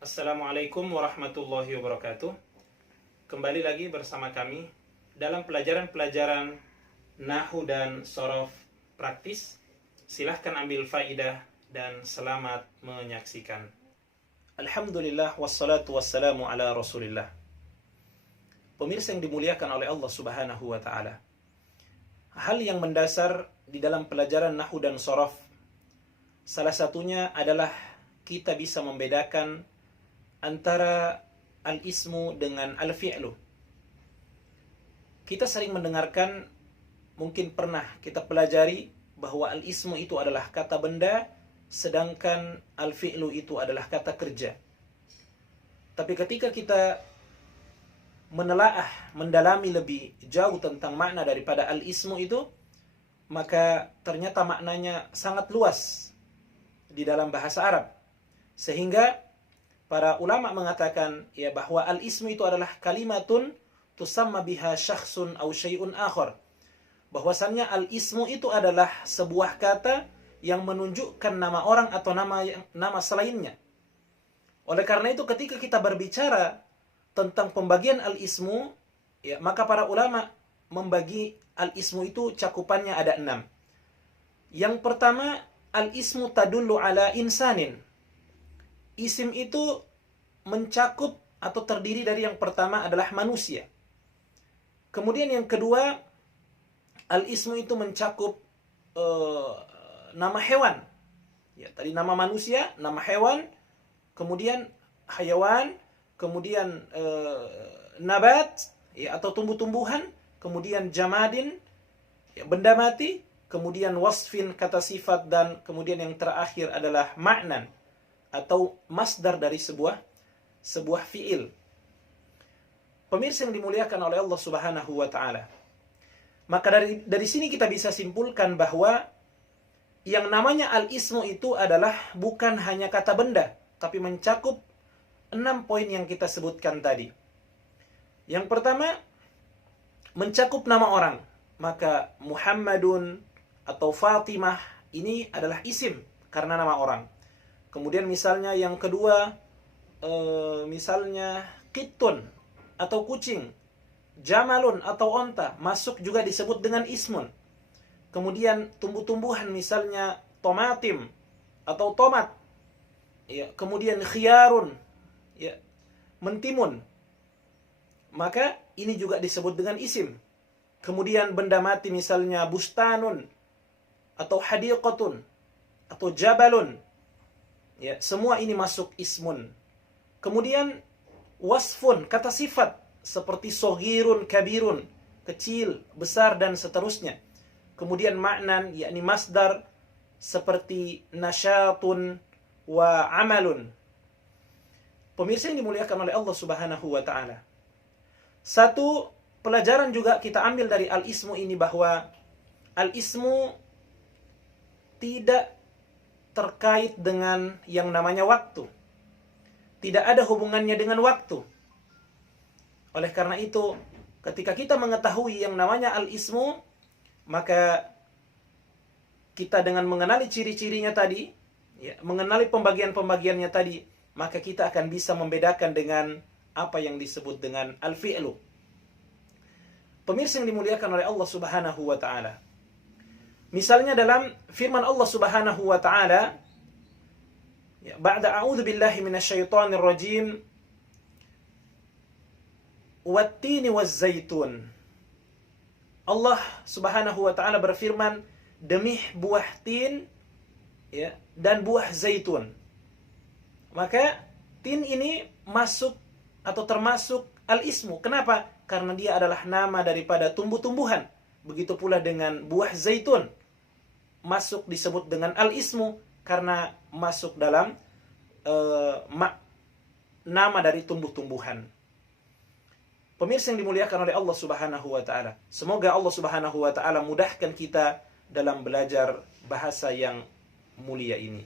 Assalamualaikum warahmatullahi wabarakatuh. Kembali lagi bersama kami dalam pelajaran-pelajaran Nahwu dan Shorof praktis. Silahkan ambil faidah dan selamat menyaksikan. Alhamdulillah wassalatu wassalamu ala rasulillah. Pemirsa yang dimuliakan oleh Allah subhanahu wa ta'ala, hal yang mendasar di dalam pelajaran Nahwu dan Shorof, salah satunya adalah kita bisa membedakan antara al-ismu dengan al-fi'lu. Kita sering mendengarkan, mungkin pernah kita pelajari bahwa al-ismu itu adalah kata benda, sedangkan al-fi'lu itu adalah kata kerja. Tapi ketika kita menelaah, mendalami lebih jauh tentang makna daripada al-ismu itu, maka ternyata maknanya sangat luas di dalam bahasa Arab. Sehingga para ulama mengatakan ya bahwa al-ismu itu adalah kalimatun tusamma biha syakhsun aw syai'un akhar. Bahwasannya al-ismu itu adalah sebuah kata yang menunjukkan nama orang atau nama selainnya. Oleh karena itu ketika kita berbicara tentang pembagian al-ismu, ya, maka para ulama membagi al-ismu itu cakupannya ada 6. Yang pertama, al-ismu tadullu ala insanin. Isim itu mencakup atau terdiri dari yang pertama adalah manusia. Kemudian yang kedua, al-ismu itu mencakup nama hewan. Ya, tadi nama manusia, nama hewan, kemudian hayawan, kemudian nabat, ya, atau tumbuh-tumbuhan, kemudian jamadin, ya, benda mati, kemudian wasfin, kata sifat, dan kemudian yang terakhir adalah ma'nan atau masdar dari sebuah fi'il. Pemirsa yang dimuliakan oleh Allah Subhanahu wa taala. Maka dari sini kita bisa simpulkan bahwa yang namanya al-ismu itu adalah bukan hanya kata benda, tapi mencakup 6 poin yang kita sebutkan tadi. Yang pertama, mencakup nama orang. Maka Muhammadun atau Fatimah ini adalah isim karena nama orang. Kemudian misalnya yang kedua, misalnya Qittun atau kucing, Jamalun atau onta, masuk juga disebut dengan ismun. Kemudian tumbuh-tumbuhan misalnya tomatim atau tomat, ya, kemudian khiyarun, ya, mentimun, maka ini juga disebut dengan isim. Kemudian benda mati misalnya bustanun atau hadiqatun atau jabalun, ya, semua ini masuk ismun. Kemudian wasfun, kata sifat, seperti soghirun, kabirun, kecil, besar, dan seterusnya. Kemudian ma'nan, yakni masdar, seperti nasyatun wa amalun. Pemirsa yang dimuliakan oleh Allah Subhanahu wa ta'ala, satu pelajaran juga kita ambil dari al-ismu ini bahwa al-ismu tidak terkait dengan yang namanya waktu. Tidak ada hubungannya dengan waktu. Oleh karena itu, ketika kita mengetahui yang namanya al-ismu, maka kita dengan mengenali ciri-cirinya tadi, ya, mengenali pembagian-pembagiannya tadi, maka kita akan bisa membedakan dengan apa yang disebut dengan al-fi'lu. Pemirsa yang dimuliakan oleh Allah Subhanahu wa ta'ala, misalnya dalam firman Allah Subhanahu wa ta'ala, ya, ba'da a'udzu billahi minasyaitonir rajim, wattini wazzaitun. Allah Subhanahu wa ta'ala berfirman demi buah tin, ya, dan buah zaitun. Maka tin ini masuk atau termasuk al-ismu. Kenapa? Karena dia adalah nama daripada tumbuh-tumbuhan. Begitu pula dengan buah zaitun, masuk disebut dengan al-ismu karena masuk dalam nama dari tumbuh-tumbuhan. Pemirsa yang dimuliakan oleh Allah Subhanahu wa ta'ala, semoga Allah Subhanahu wa ta'ala mudahkan kita dalam belajar bahasa yang mulia ini.